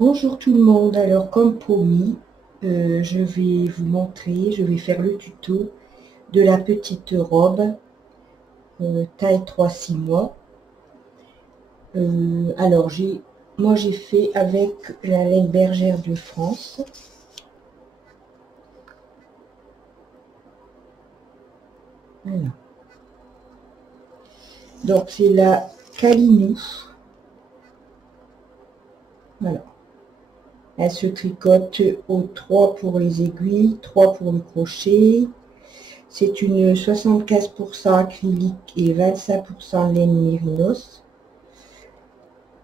Bonjour tout le monde, alors comme promis, je vais vous montrer, je vais faire le tuto de la petite robe taille 3-6 mois. Alors moi j'ai fait avec la laine bergère de France. Voilà. Donc c'est la Calinou. Voilà. Elle se tricote au 3 pour les aiguilles, 3 pour le crochet. C'est une 75% acrylique et 25% laine mérinos.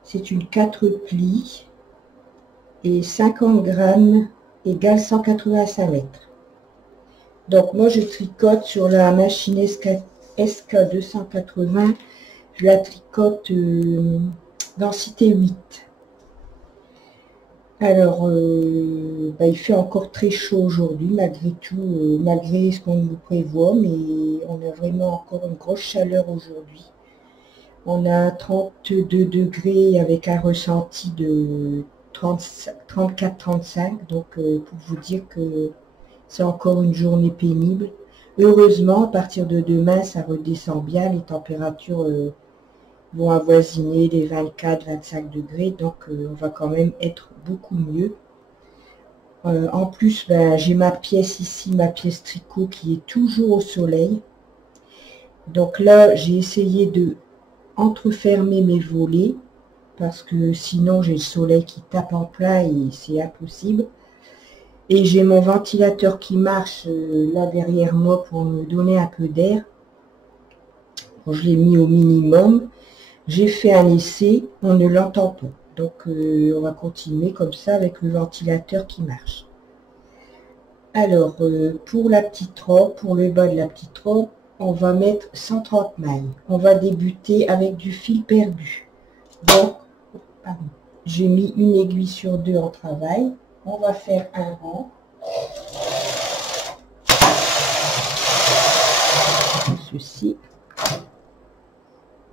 C'est une 4 plis et 50 grammes égale 185 mètres. Donc moi je tricote sur la machine SK280, je la tricote densité 8. Alors il fait encore très chaud aujourd'hui malgré tout, malgré ce qu'on nous prévoit, mais on a vraiment encore une grosse chaleur aujourd'hui. On a 32 degrés avec un ressenti de 34-35, donc pour vous dire que c'est encore une journée pénible. Heureusement, à partir de demain, ça redescend bien, les températures vont avoisiner les 24-25 degrés, donc on va quand même être beaucoup mieux. En plus, j'ai ma pièce ici, ma pièce tricot qui est toujours au soleil. Donc là, j'ai essayé de entrefermer mes volets parce que sinon j'ai le soleil qui tape en plein et c'est impossible. Et j'ai mon ventilateur qui marche là derrière moi pour me donner un peu d'air. Bon, je l'ai mis au minimum. J'ai fait un essai, on ne l'entend pas. Donc on va continuer comme ça avec le ventilateur qui marche. Alors pour la petite robe, pour le bas de la petite robe, on va mettre 130 mailles. On va débuter avec du fil perdu. Donc, j'ai mis une aiguille sur 2 en travail. On va faire un rang. Ceci.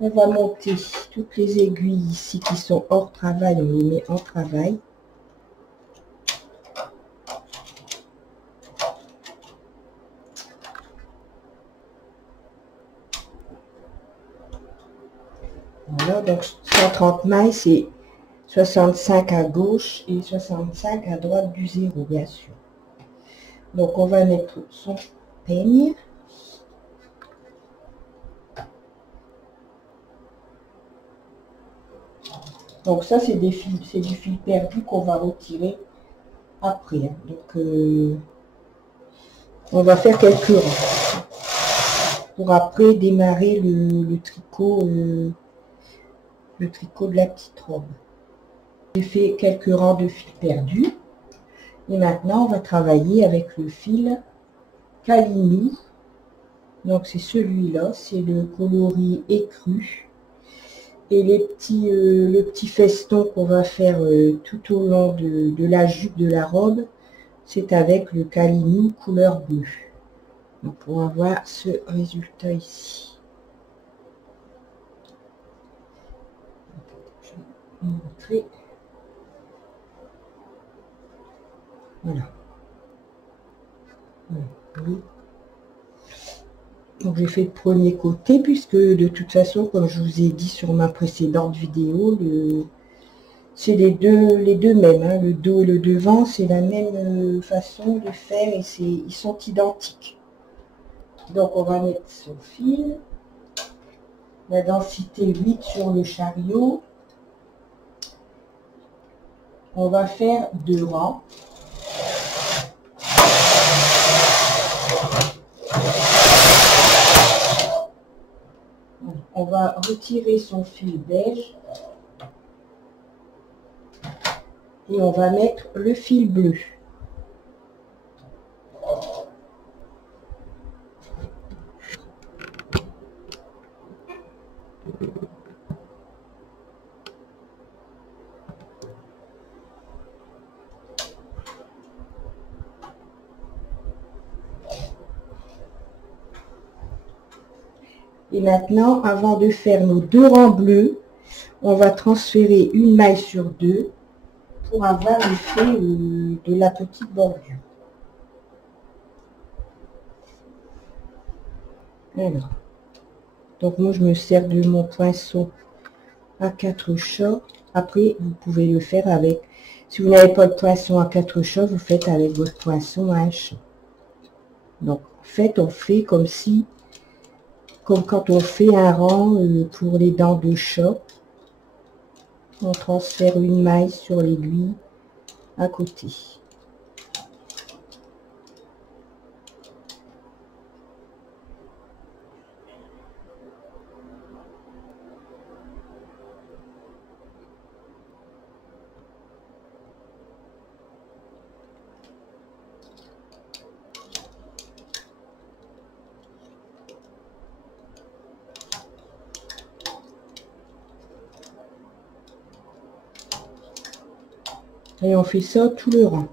On va monter toutes les aiguilles ici qui sont hors travail, on les met en travail. Voilà, donc 130 mailles, c'est 65 à gauche et 65 à droite du zéro, bien sûr. Donc on va mettre son peigne. Donc ça, c'est du fil perdu qu'on va retirer après. Hein. Donc on va faire quelques rangs pour après démarrer le tricot de la petite robe. J'ai fait quelques rangs de fil perdu. Et maintenant, on va travailler avec le fil Calinou. Donc, c'est celui-là, c'est le coloris écru. Et le petit feston qu'on va faire tout au long de la jupe de la robe, c'est avec le Calinou couleur bleue. Donc, on va voir ce résultat ici. Je vais vous montrer. Voilà. Oui. Donc j'ai fait le premier côté puisque de toute façon, comme je vous ai dit sur ma précédente vidéo, c'est les deux mêmes, hein, le dos et le devant, c'est la même façon de faire et ils sont identiques. Donc on va mettre son fil, la densité 8 sur le chariot. On va faire 2 rangs. On va retirer son fil beige et on va mettre le fil bleu. Et maintenant, avant de faire nos 2 rangs bleus, on va transférer une maille sur 2 pour avoir l'effet de la petite bordure. Alors, donc moi je me sers de mon poinçon à 4 chocs. Après, vous pouvez le faire avec, si vous n'avez pas de poinçon à 4 chocs, vous faites avec votre poinçon à 1 choc. Donc, en fait, on fait comme si, comme quand on fait un rang pour les dents de choc, on transfère une maille sur l'aiguille à côté. Et on fait ça tout le rang.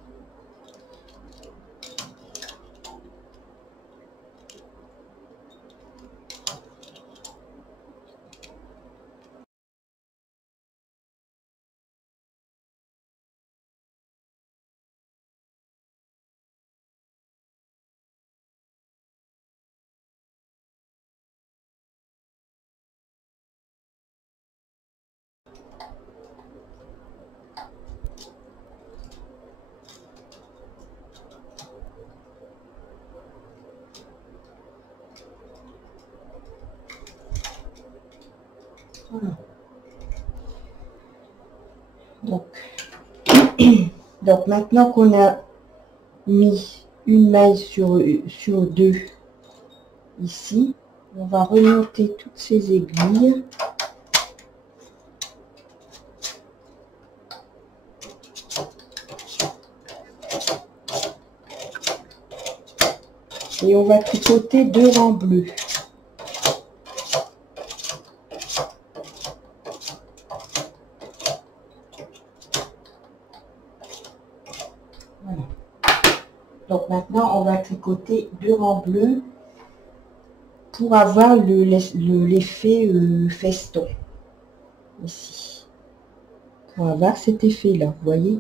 Voilà. Donc maintenant qu'on a mis une maille sur deux ici, on va remonter toutes ces aiguilles. Et on va tricoter 2 rangs bleus. Voilà. Donc maintenant, on va tricoter 2 rangs bleus pour avoir l'effet feston. Ici. Pour avoir cet effet-là, vous voyez.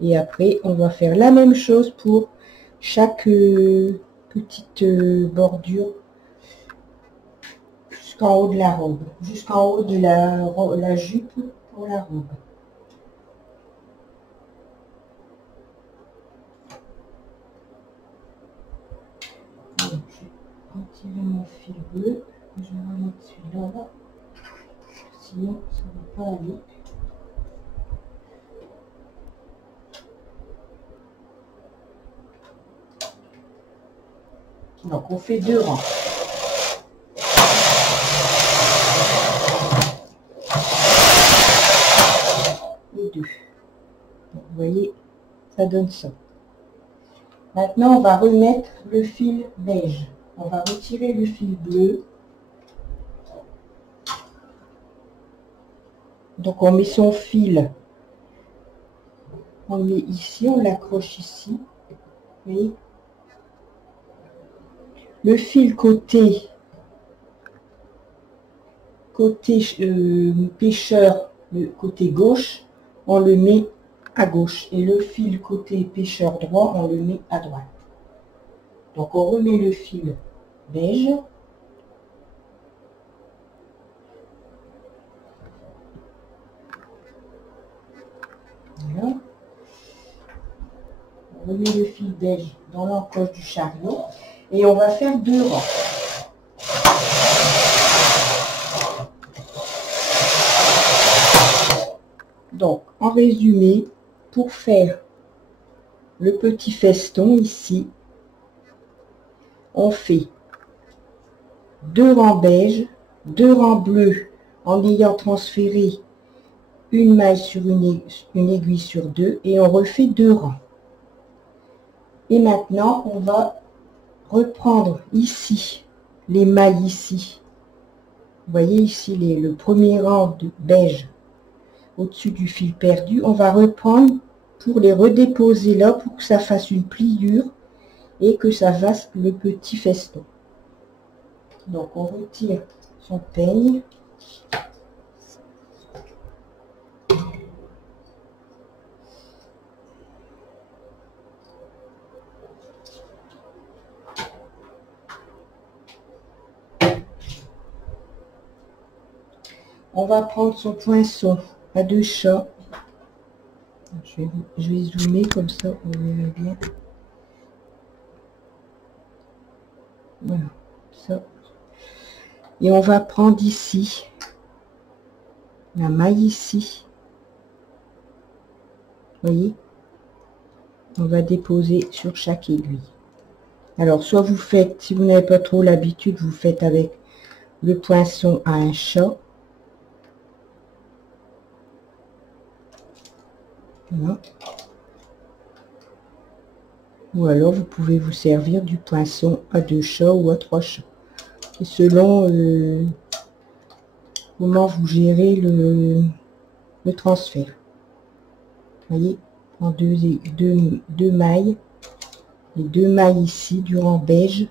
Et après, on va faire la même chose pour chaque petite bordure jusqu'en haut de la robe, jusqu'en haut de la jupe pour la robe. Alors, je vais retirer mon fil bleu, je vais remettre celui-là là, sinon ça ne va pas aller. Donc on fait 2 rangs. Et 2. Donc, vous voyez, ça donne ça. Maintenant, on va remettre le fil beige. On va retirer le fil bleu. Donc, on met son fil. On le met ici, on l'accroche ici. Vous voyez? Le fil côté pêcheur, le côté gauche, on le met à gauche. Et le fil côté pêcheur droit, on le met à droite. Donc, on remet le fil beige. Voilà. On remet le fil beige dans l'encoche du chariot et on va faire 2 rangs. Donc, en résumé, pour faire le petit feston ici, on fait 2 rangs beige, 2 rangs bleus en ayant transféré une maille sur une aiguille sur 2 et on refait 2 rangs. Et maintenant, on va reprendre ici les mailles ici. Vous voyez ici le premier rang de beige au-dessus du fil perdu. On va reprendre pour les redéposer là pour que ça fasse une pliure et que ça fasse le petit feston. Donc on retire son peigne. on va prendre son poinçon à 2 chats. Je vais zoomer comme ça, vous verrez bien. Voilà, ça. Et on va prendre ici la maille ici. Vous voyez, on va déposer sur chaque aiguille. Alors, soit vous faites, si vous n'avez pas trop l'habitude, vous faites avec le poinçon à un chat. Voilà. Ou alors, vous pouvez vous servir du poinçon à 2 chats ou à 3 chats. Et selon comment vous gérez le transfert. Vous voyez, en deux mailles. Les 2 mailles ici, du rang beige.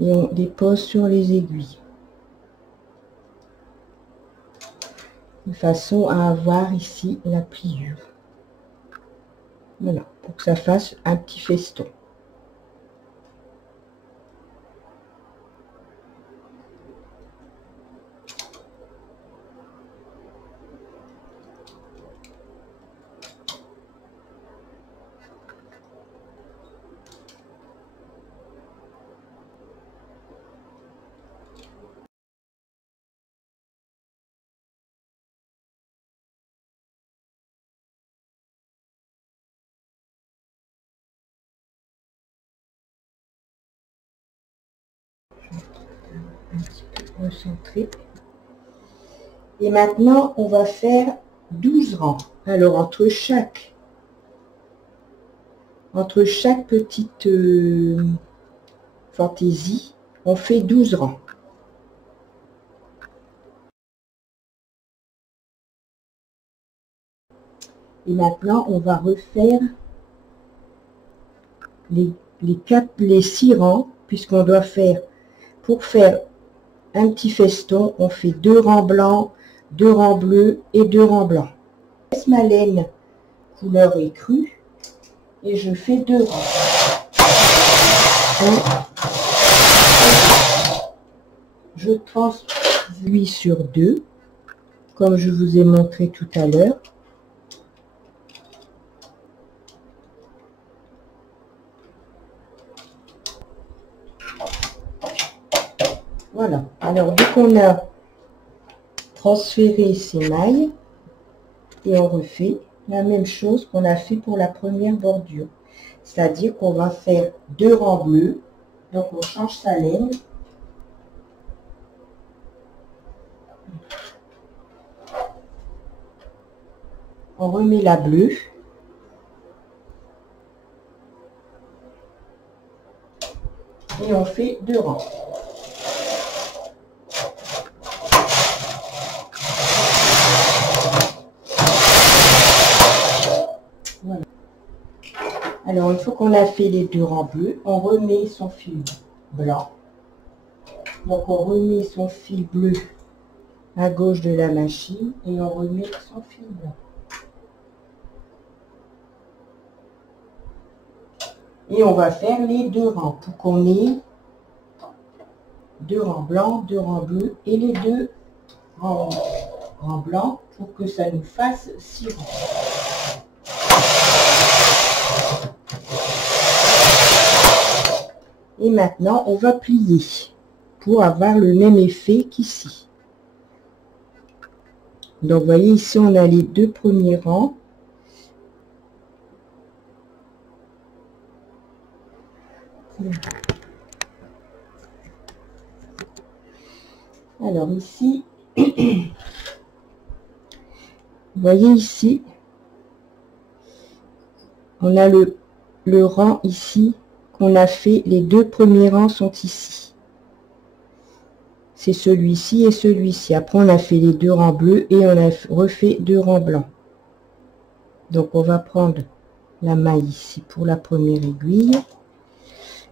Et on dépose sur les aiguilles. De façon à avoir ici la pliure. Voilà, pour que ça fasse un petit feston. Un petit peu recentré. Et maintenant, on va faire 12 rangs. Alors, entre chaque petite fantaisie, on fait 12 rangs. Et maintenant, on va refaire les 6 rangs, puisqu'on doit faire, pour faire un petit feston, on fait 2 rangs blancs, 2 rangs bleus et 2 rangs blancs. Je laisse ma laine couleur écrue et je fais 2 rangs. Je transduis sur 2, comme je vous ai montré tout à l'heure. Voilà. Alors, dès qu'on a transféré ces mailles, et on refait la même chose qu'on a fait pour la première bordure. C'est-à-dire qu'on va faire 2 rangs bleus. Donc, on change sa laine. On remet la bleue. Et on fait 2 rangs. Voilà. Alors, une fois qu'on a fait les 2 rangs bleus, on remet son fil blanc. Donc, on remet son fil bleu à gauche de la machine et on remet son fil blanc. Et on va faire les 2 rangs pour qu'on ait 2 rangs blancs, 2 rangs bleus et les 2 rangs blancs pour que ça nous fasse 6 rangs. Et maintenant, on va plier pour avoir le même effet qu'ici. Donc, vous voyez, ici, on a les 2 premiers rangs. Alors, ici, vous voyez ici, on a le rang ici qu'on a fait. Les 2 premiers rangs sont ici. C'est celui-ci et celui-ci. Après, on a fait les 2 rangs bleus et on a refait 2 rangs blancs. Donc, on va prendre la maille ici pour la première aiguille.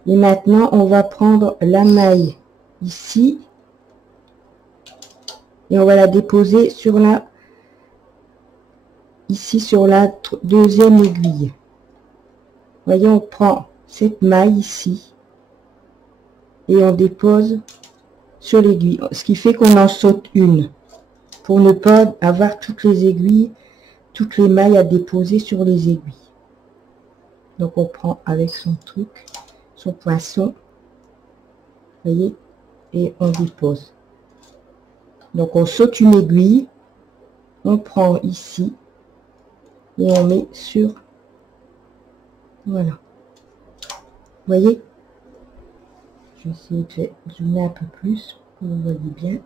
Et maintenant, on va prendre la maille ici. Et on va la déposer sur la, ici sur la deuxième aiguille. Vous voyez, on prend cette maille ici. et on dépose sur l'aiguille. Ce qui fait qu'on en saute une pour ne pas avoir toutes les aiguilles, toutes les mailles à déposer sur les aiguilles. Donc on prend avec son truc, son poinçon, vous voyez, et on dépose. Donc on saute une aiguille, on prend ici et on met sur, voilà. Vous voyez, je vais essayer de zoomer un peu plus, vous le voyez bien.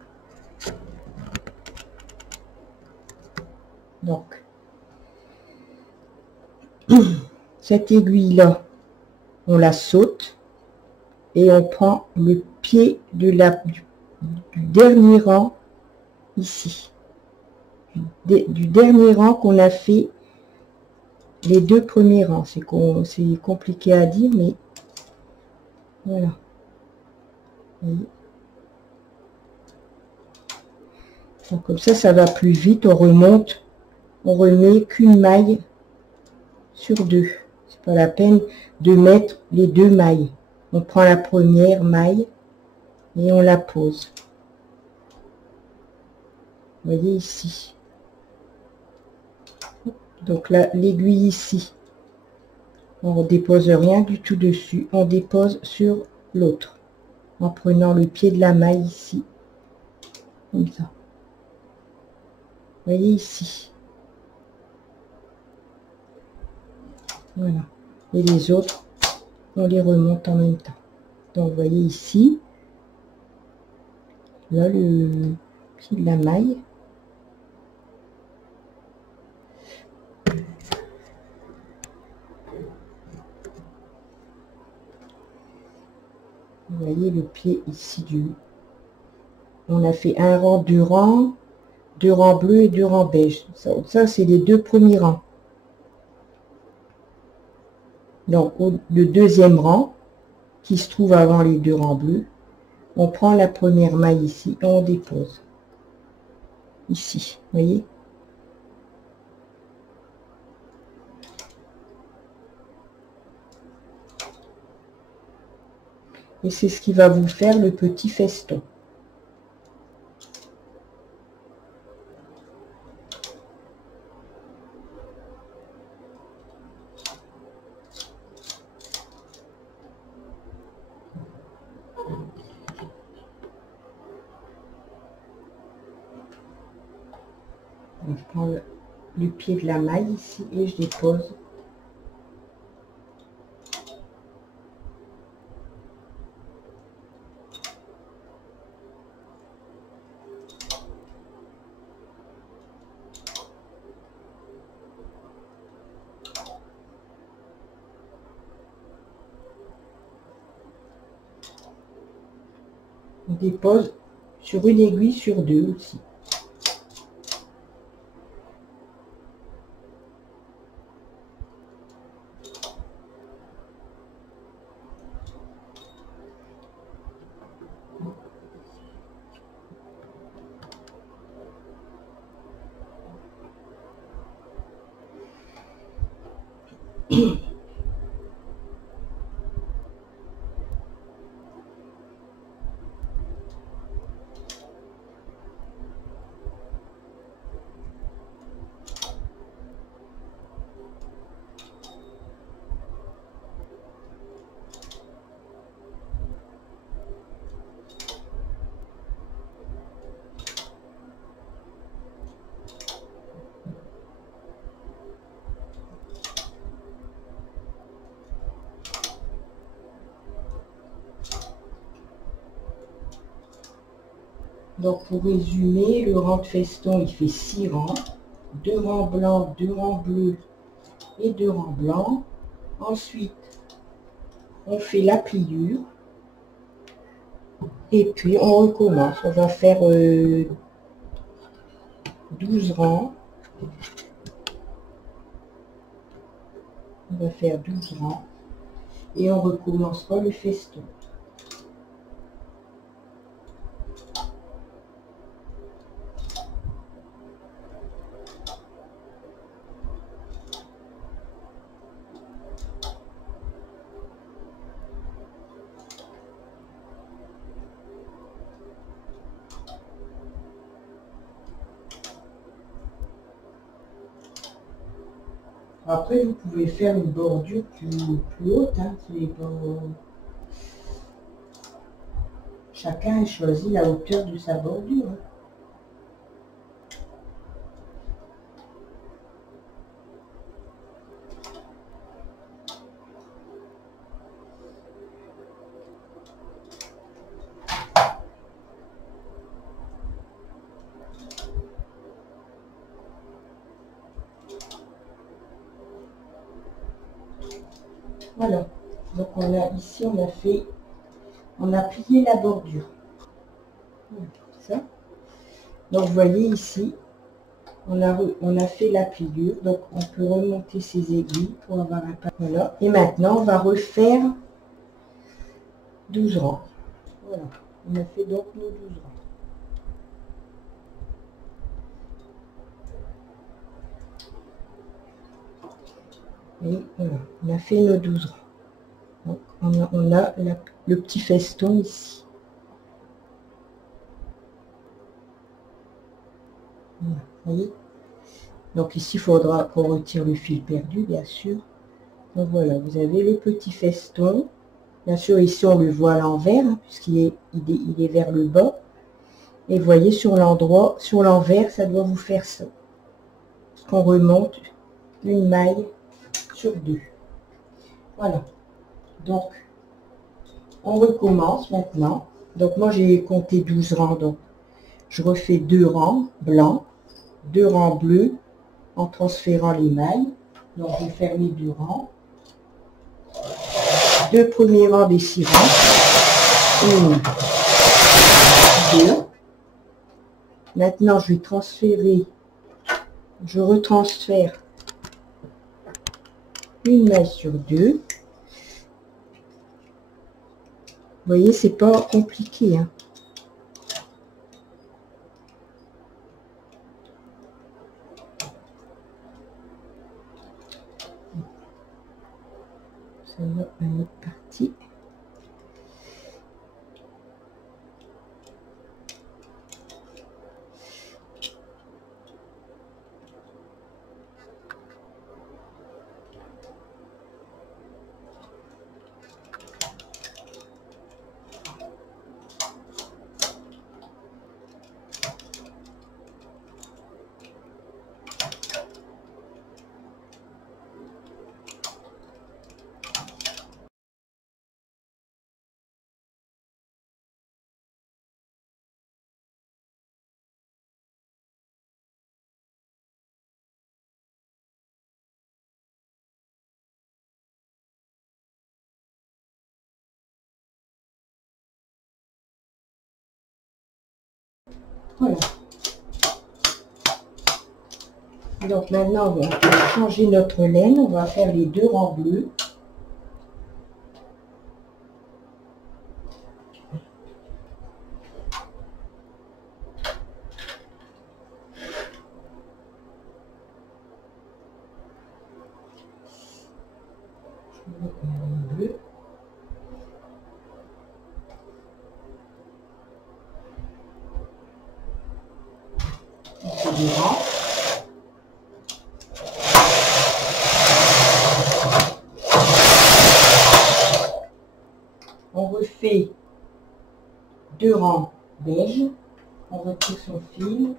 Donc, cette aiguille-là, on la saute et on prend le pied de du dernier rang ici. Du dernier rang qu'on a fait les deux premiers rangs. C'est compliqué à dire, mais voilà. Vous voyez. Donc, comme ça va plus vite. On remonte, on remet qu'une maille sur deux. C'est pas la peine de mettre les deux mailles. On prend la première maille et on la pose. Vous voyez ici. Donc là, l'aiguille ici, on ne dépose rien du tout dessus. On dépose sur l'autre en prenant le pied de la maille ici, comme ça. Vous voyez ici. Voilà. Et les autres, on les remonte en même temps. Donc vous voyez ici, là le pied de la maille. Vous voyez le pied ici du... On a fait un rang, deux rangs bleus et deux rangs beige. Ça c'est les deux premiers rangs. Donc le deuxième rang, qui se trouve avant les deux rangs bleus, on prend la première maille ici et on dépose. Ici, vous voyez. Et c'est ce qui va vous faire le petit feston. Je prends le pied de la maille ici et je dépose. On dépose sur une aiguille sur deux aussi. Donc pour résumer, le rang de feston il fait 6 rangs, 2 rangs blancs, 2 rangs bleus et 2 rangs blancs. Ensuite, on fait la pliure et puis on recommence. On va faire 12 rangs. On va faire 12 rangs et on recommencera le feston. Après, vous pouvez faire une bordure plus haute. Hein, chacun choisit la hauteur de sa bordure. Hein. Voilà, donc ici on a plié la bordure. Ça. Donc vous voyez ici, on a fait la pliure, donc on peut remonter ses aiguilles pour avoir un pas. Voilà. Et maintenant on va refaire 12 rangs. Voilà, on a fait donc nos 12 rangs. Et voilà, on a fait nos 12 rangs. Donc on a le petit feston ici. Voilà, vous voyez. Donc ici, il faudra qu'on retire le fil perdu, bien sûr. Donc voilà, vous avez le petit feston. Bien sûr, ici, on le voit à l'envers, hein, puisqu'il est vers le bas. Et vous voyez, sur l'envers, ça doit vous faire ça. On remonte une maille sur 2. Voilà. Donc, on recommence maintenant. Donc, moi, j'ai compté 12 rangs. Donc, je refais 2 rangs blancs, 2 rangs bleus, en transférant les mailles. Donc, je vais faire mes 2 rangs. 2 premiers rangs des 6 rangs. 1, 2. Maintenant, je vais transférer, je retransfère une maille sur 2. Vous voyez, c'est pas compliqué. Hein. Ça va à notre partie. Voilà. Donc maintenant, on va changer notre laine. On va faire les 2 rangs bleus. Bleu. On refait 2 rangs beige. On retire son fil.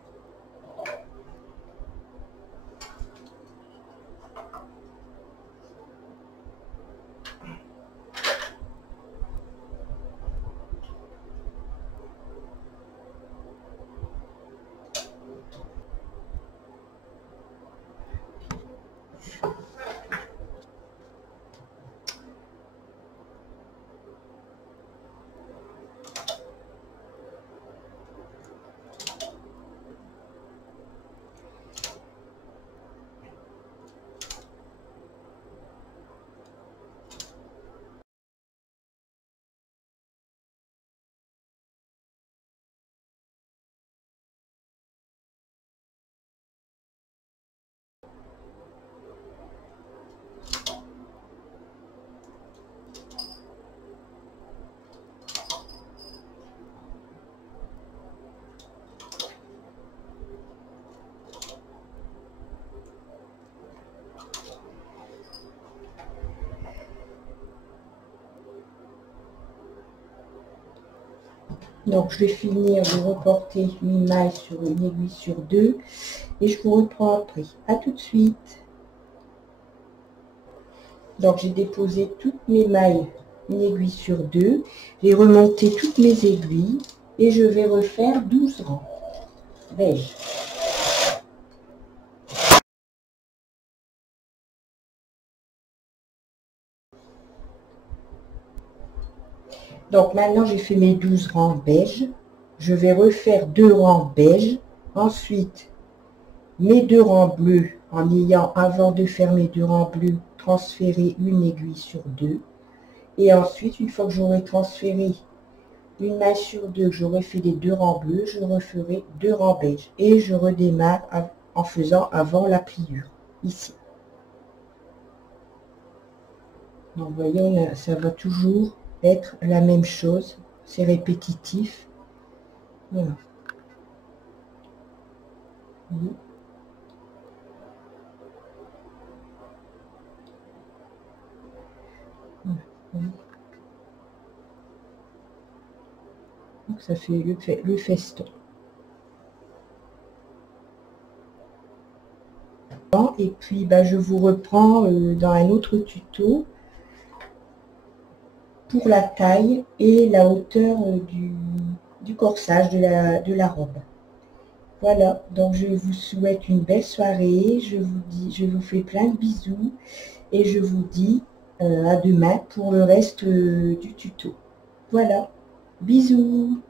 Donc je vais finir de reporter mes mailles sur une aiguille sur deux et je vous reprends après. À tout de suite. Donc j'ai déposé toutes mes mailles, une aiguille sur deux. J'ai remonté toutes mes aiguilles et je vais refaire 12 rangs beige. Donc maintenant j'ai fait mes 12 rangs beige. Je vais refaire 2 rangs beige. Ensuite, mes 2 rangs bleus en ayant, avant de faire mes 2 rangs bleus, transféré une aiguille sur deux. Et ensuite, une fois que j'aurai transféré une maille sur deux, que j'aurai fait les 2 rangs bleus, je referai 2 rangs beige. Et je redémarre en faisant avant la pliure, ici. Donc vous voyez, ça va toujours être la même chose. C'est répétitif. Voilà. Donc ça fait le feston. Et puis je vous reprends dans un autre tuto pour la taille et la hauteur du corsage de la robe. Voilà, donc je vous souhaite une belle soirée, je vous fais plein de bisous et je vous dis à demain pour le reste du tuto. Voilà, bisous.